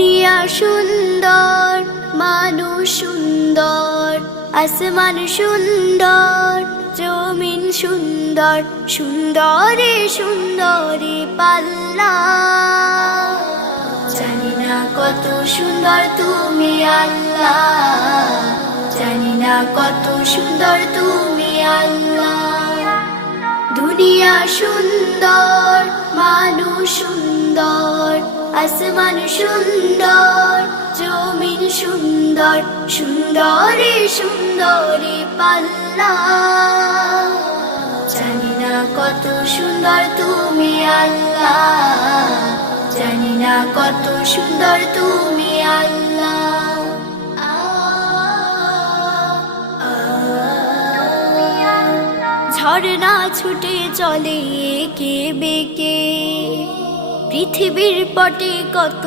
দুনিয়া সুন্দর, মানুষ সুন্দর, আসমান সুন্দর, জমিন সুন্দর, সুন্দরে সুন্দরে পাল্লা। জানি না কত সুন্দর তুমি আল্লাহ, জানি না কত সুন্দর তুমি আল্লাহ। দুনিয়া সুন্দর, মানুষ সুন্দর, আসমান সুন্দর, জমিন সুন্দর, সুন্দরে সুন্দরে পাল্লা। জানি না কত সুন্দর তুমি আল্লাহ, জানি না কত সুন্দর তুমি আল্লাহ। ঝর্ণা ছুটে চলে একে বেঁকে, পৃথিবীর পটে কত